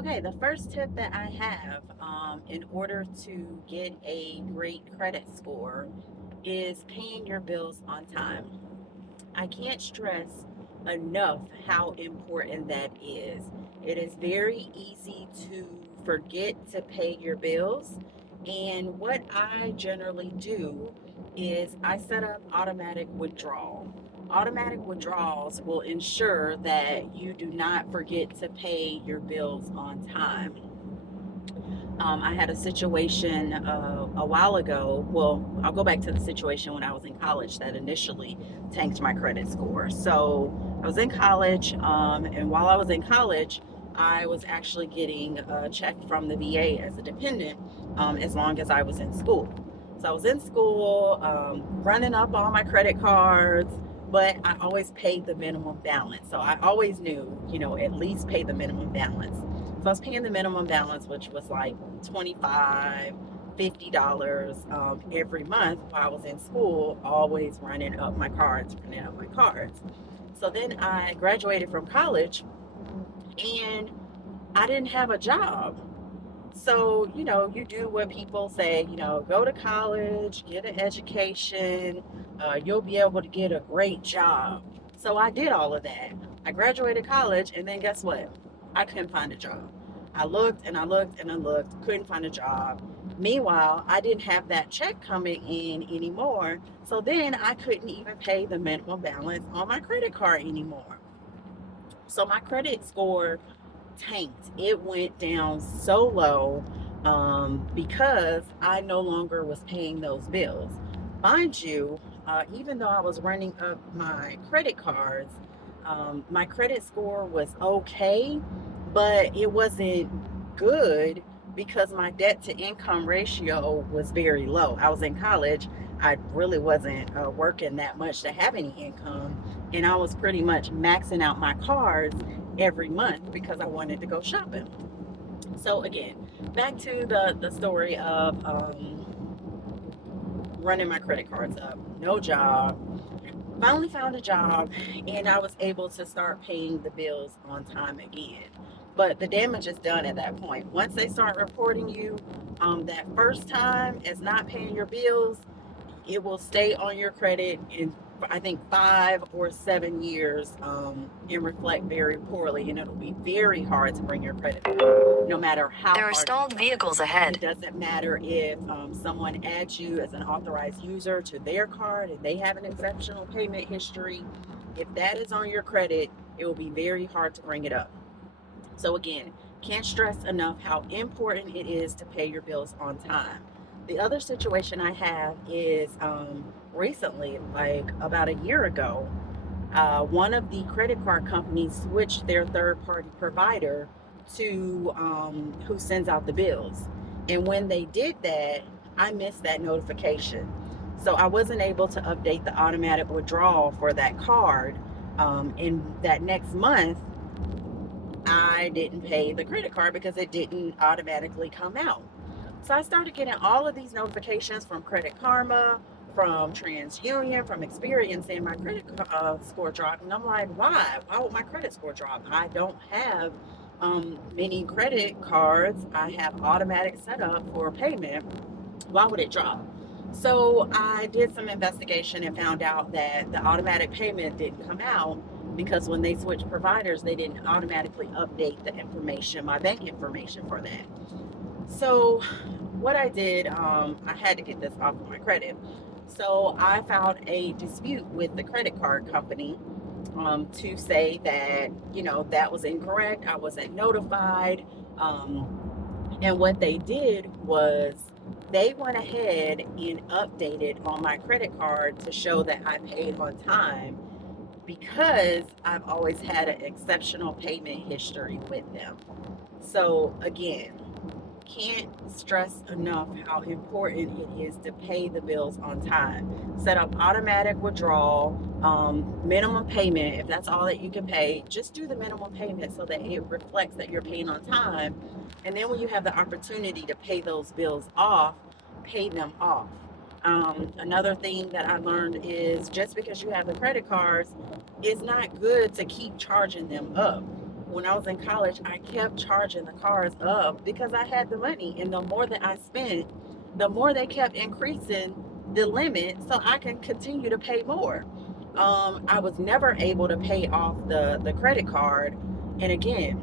Okay, the first tip that I have in order to get a great credit score is paying your bills on time. I can't stress enough how important that is. It is very easy to forget to pay your bills. And what I generally do is I set up automatic withdrawal. Automatic withdrawals will ensure that you do not forget to pay your bills on time. I had a situation a while ago. Well, I'll go back to the situation when I was in college that initially tanked my credit score. So I was in college, and while I was in college, I was actually getting a check from the VA as a dependent as long as I was in school. So I was in school, running up all my credit cards, but I always paid the minimum balance. So I always knew, at least pay the minimum balance. So I was paying the minimum balance, which was like 25, $50 every month while I was in school, always running up my cards. So then I graduated from college and I didn't have a job. So, you do what people say, go to college, get an education, you'll be able to get a great job. So I did all of that. I graduated college, and then guess what? I couldn't find a job. I looked and I looked and I looked, couldn't find a job. Meanwhile, I didn't have that check coming in anymore. So then I couldn't even pay the minimum balance on my credit card anymore. So my credit score tanked. It went down so low because I no longer was paying those bills. Mind you, even though I was running up my credit cards, my credit score was okay, but it wasn't good because my debt to income ratio was very low. I was in college. I really wasn't working that much to have any income, and I was pretty much maxing out my cards every month because I wanted to go shopping. So again, back to the story of running my credit cards up. No job. Finally found a job, and I was able to start paying the bills on time again. But the damage is done at that point. Once they start reporting you that first time as not paying your bills, it will stay on your credit in, I think, 5 or 7 years, and reflect very poorly, and it'll be very hard to bring your credit up no matter how There are hard you stalled try. vehicles It ahead. doesn't matter if someone adds you as an authorized user to their card and they have an exceptional payment history. If that is on your credit, it will be very hard to bring it up. So again, can't stress enough how important it is to pay your bills on time. The other situation I have is recently, like about a year ago, one of the credit card companies switched their third party provider to who sends out the bills. And when they did that, I missed that notification. So I wasn't able to update the automatic withdrawal for that card. In that next month, I didn't pay the credit card because it didn't automatically come out. So I started getting all of these notifications from Credit Karma, from TransUnion, from Experian saying my credit score dropped. And I'm like, why? Why would my credit score drop? I don't have many credit cards. I have automatic setup for payment. Why would it drop? So I did some investigation and found out that the automatic payment didn't come out because when they switched providers, they didn't automatically update the information, my bank information for that. So what I did, I had to get this off of my credit. So I filed a dispute with the credit card company to say that, that was incorrect. I wasn't notified. And what they did was they went ahead and updated on my credit card to show that I paid on time because I've always had an exceptional payment history with them. So again, can't stress enough how important it is to pay the bills on time. Set up automatic withdrawal, minimum payment. If that's all that you can pay, just do the minimum payment so that it reflects that you're paying on time. And then when you have the opportunity to pay those bills off, pay them off. Another thing that I learned is just because you have the credit cards, it's not good to keep charging them up. when I was in college, I kept charging the cards up because I had the money. And the more that I spent, the more they kept increasing the limit so I can continue to pay more. I was never able to pay off the credit card. And again,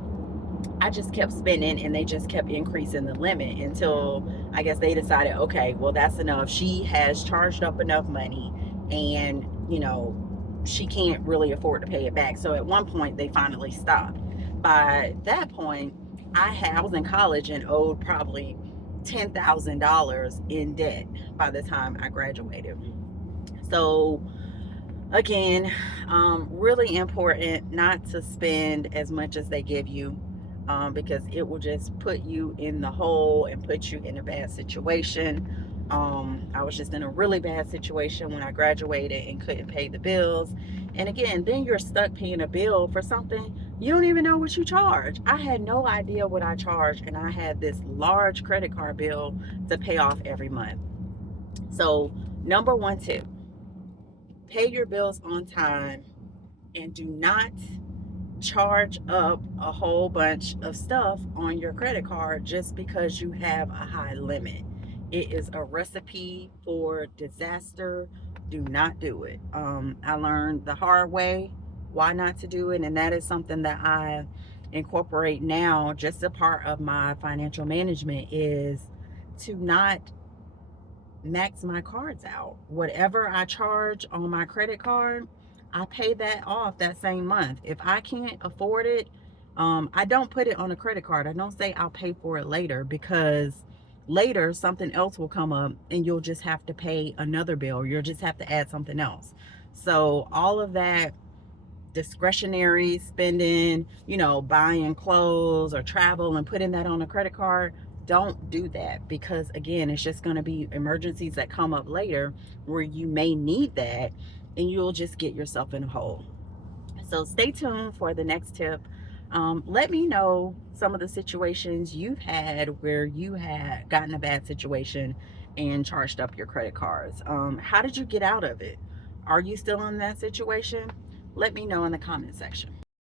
I just kept spending and they just kept increasing the limit until I guess they decided, okay, well, that's enough. She has charged up enough money and, she can't really afford to pay it back. So at one point, they finally stopped. By that point, I was in college and owed probably $10,000 in debt by the time I graduated. So again, really important not to spend as much as they give you, because it will just put you in the hole and put you in a bad situation. I was just in a really bad situation when I graduated and couldn't pay the bills. And again, then you're stuck paying a bill for something you don't even know what you charge. I had no idea what I charged, and I had this large credit card bill to pay off every month. So, number one tip, pay your bills on time and do not charge up a whole bunch of stuff on your credit card just because you have a high limit. It is a recipe for disaster. Do not do it. I learned the hard way why not to do it, and that is something that I incorporate now. Just a part of my financial management is to not max my cards out. Whatever I charge on my credit card, I pay that off that same month. If I can't afford it, I don't put it on a credit card. I don't say I'll pay for it later, because later something else will come up and you'll just have to pay another bill. You'll just have to add something else. So all of that discretionary spending, buying clothes or travel and putting that on a credit card, don't do that, because again, it's just going to be emergencies that come up later where you may need that and you'll just get yourself in a hole. So stay tuned for the next tip. Let me know some of the situations you've had where you had gotten a bad situation and charged up your credit cards. How did you get out of it? Are you still in that situation? Let me know in the comment section.